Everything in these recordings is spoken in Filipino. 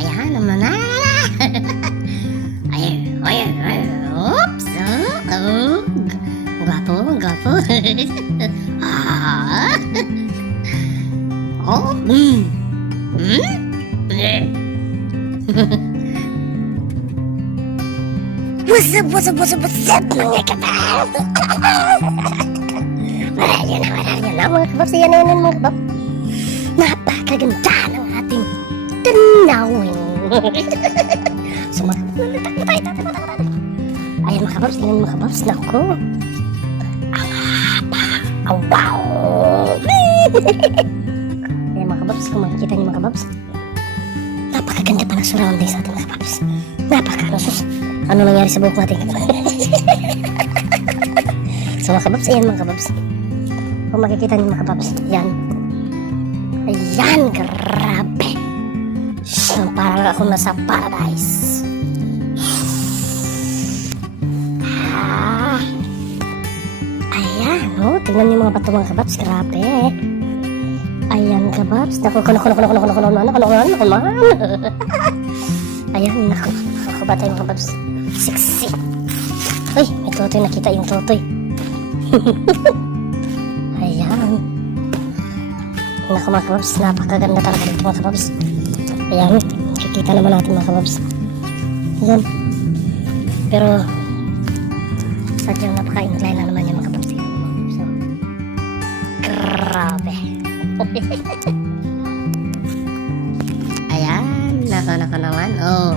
Ayan naman na. Ay, oops. Gwapo. Oh, What's up, mga kabab? Maraya na, mga kabab. Siya na mga kabab. Napakaganda ng ating tanawin. So, mga kabab, ayan mga kabab, tingnan mga kabab. Naku, ang haba. Ang wow. Ayan mga kabab, kung makikita niyo mga kabab, napakaganda pa ng surroundings natin mga kabab. Napaka-sus. Ano nangyari sa buhok natin? So mga kababs, ayan mga kababs. Kung makikita niyo mga kababs, yan. Ayan, grabe. Parang ako nasa paradise. Ayan, oh, tingnan niyo mga bato mga kababs, grabe. Ayan kababs, naku. Ayan, naku ba tayo mga kababs? Sexy. Uy, may totoy, nakita yung totoy. Ayan. Naku mga kababs, napakaganda talaga dito mga kababs. Ayan, kikita naman natin mga kababs. Ayan. Pero sadyang napaka-incline lang naman yung mga kababs. So, grabe. Ayan, naku naman. Oh,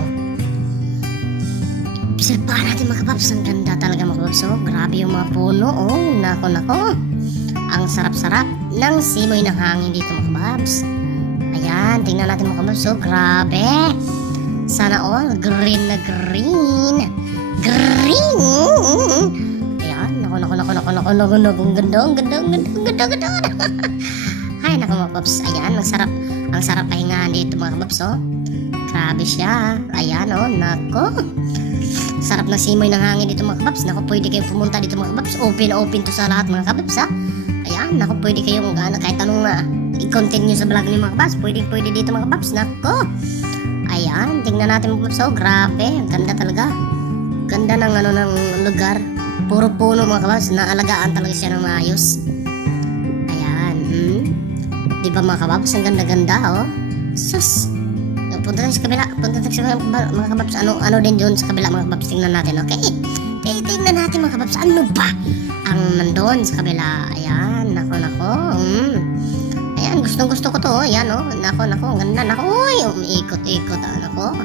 obserbahan natin mga kababs, ang ganda talaga mga kababs. Oh, grabe yung mga puno. Oh, nako. Ang sarap-sarap ng simoy ng hangin dito mga kababs. Ayan, tingnan natin mga kababs. Oh, grabe. Sana all green na green. Ayan, nako. Ang ganda. Ay, nako mga kababs. Ayan, ang sarap pahingahan dito mga kababs. Oh, grabe siya. Ayan, oh, nako. Sarap na simoy ng hangin dito mga kababs. Naku, pwede kayong pumunta dito mga kababs. Open to sa lahat mga kababs, ha. Ayan, naku, pwede kayong kahit anong i-continue sa vlog niyo mga kababs. Pwede dito mga kababs. Naku. Ayan, tingnan natin mga kababs. Oh, grabe. Ang ganda talaga. Ganda ng ng lugar. Puro puno mga kababs. Naalagaan talaga siya ng maayos. Ayan. Diba mga kababs? Ang ganda-ganda, oh. Sus. Punta tayo sa kabila mga kababs. Ano din doon sa kabila mga kababs, tingnan natin, okay? Tingnan natin mga kababs, ano ba ang nandun sa kabila? Ayan, nako. Ayan, gustong-gusto ko to, oh. Ayan, oh, nako, ang ganda, nako. Uy, umiikot-ikot, nako.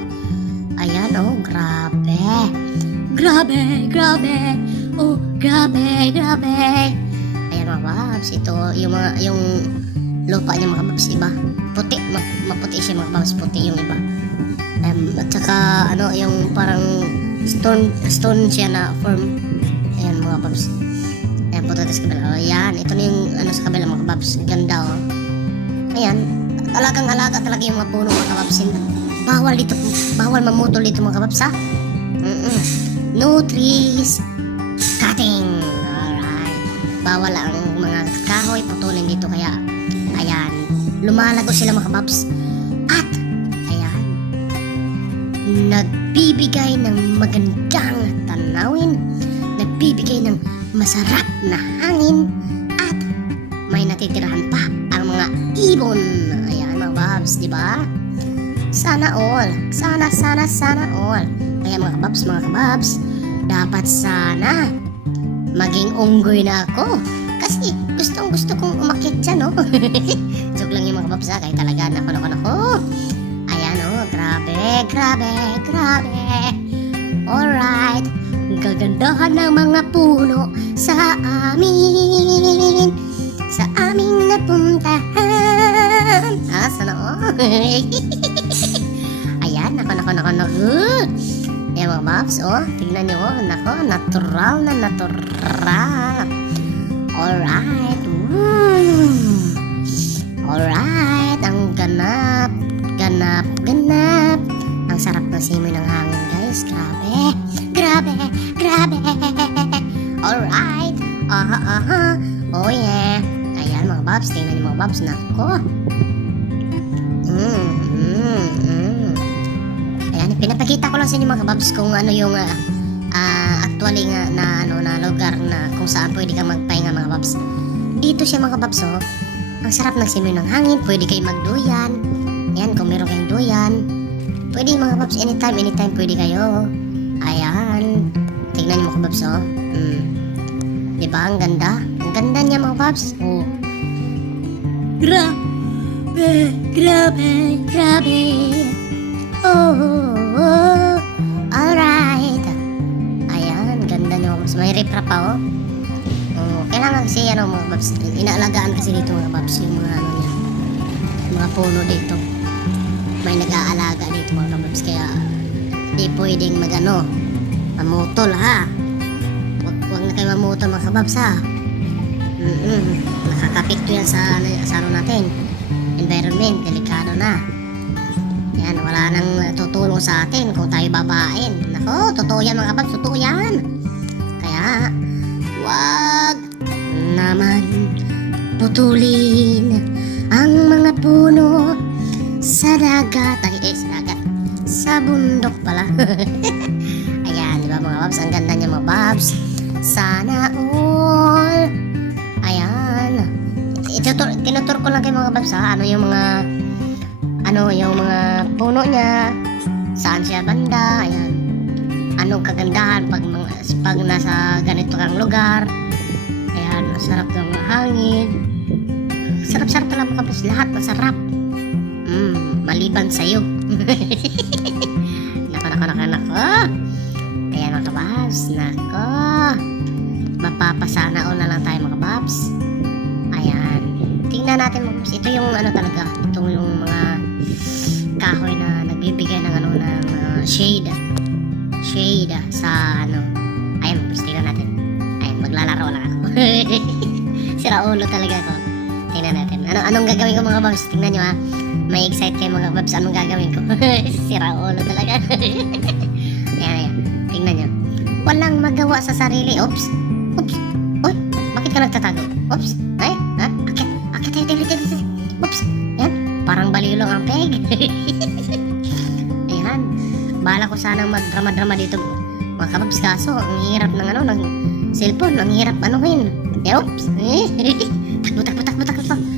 Ayan, oh, grabe. Oh, grabe. Ayan mga kababs, ito yung lupa niya mga kababs, iba puti, maputi siya mga kababs, puti yung iba. At saka yung parang stone siya na form. Ayan mga kababs. Ayan, punta tayo sa kabila. Ayan, ito na yung sa kabila mga kababs. Ganda, oh. Ayan, alagang-alaga talaga yung mga puno mga kababs. Bawal mamutol dito mga kababs, ha. No trees cutting. Alright, bawal ang mga kahoy putulin dito, kaya ayan, lumalago sila mga kababs. At ayan, nagbibigay ng magandang tanawin, nagbibigay ng masarap na hangin, at may natitirahan pa ang mga ibon. Ayan mga kababs, di ba? Sana all. Kaya mga kababs, dapat sana maging unggoy na ako. Kasi gustong-gusto kong umakyat dyan, no? Joke lang yung mga kababs, kahit talaga nako. Ayan, oh, grabe. Alright, gagandahan ng mga puno sa aming napuntahan. Sana all. Ayan, nako. Ayan mga kababs, oh, tignan nyo, oh, nako, natural. Alright, ang ganap. Ang sarap na simoy ng hangin, guys. Grabe. Alright. Oh yeah. Ayan mga babs, tingnan niyo mga babs. Nako. napansin niyo mga kababs kung ano yung actually nga na na lugar na kung saan pwede kang magpahinga mga kababs. Dito siya mga kababs, oh. Ang sarap ng simoy ng hangin, pwede kayo magduyan. Yan, kung meron kayong duyan. Pwede mga kababs, anytime pwede kayo. Ayan. Tignan niyo mga kababs, oh. Diba, ang ganda? Ang ganda niya mga kababs. Oh. Grabe. Oh. Alright. Ayan, ganda niyo mga kababs. May riprap pa, oh. Oh, kailangan kasi mga babs, inaalagaan kasi dito mga babs yung mga niya, mga puno dito. May nag-aalaga dito mga babs, kaya di pwedeng mamutol ha. Wag na kayo mamutol mga babs ha. Nakakapekto yan sa natin. Environment, delikado na. Yan, wala nang tutulong sa atin kung tayo babain. Nako, totoo yan mga babs, totoo yan. Kaya wag naman putulin ang mga puno sa dagat. Sa bundok pala. Ayan, di ba mga babs? Ang ganda niya mga babs. Sana all. Ayan. Tinutur ko lang kayo mga babs ha. Ano yung mga puno niya. Saan siya banda. Ayan. Anong kagandahan pag nasa ganito kang lugar. Ayan, masarap ng hangin. Sarap-sarap pala mga kabus. Lahat masarap. Maliban sa'yo. Nako. Ayan mga kababs. Nako. Mapapasana all na lang tayo mga kababs. Ayan. Tingnan natin mga kababs. Ito yung talaga. Itong yung mga kahoy na nagbibigay ng shade sa ayun, tingnan natin. Ayun, maglalaro lang ako. Sira ulo talaga ako. Tingnan natin. Anong gagawin ko mga babs? Tingnan nyo ha. May excite kayo mga babs. Anong gagawin ko? Sira ulo talaga. Ayan. Tingnan nyo. Walang magawa sa sarili. Oops. Uy, bakit ka nagtatago? Oops. Ay, ha? Akit. Oops. Yan. Parang baliw lang ang peg. Ayan. Bahala ko sanang magdrama-drama dito mga kababs, kaso ang hirap ng cellphone, ang hirap anuhin. Oops. Takbo.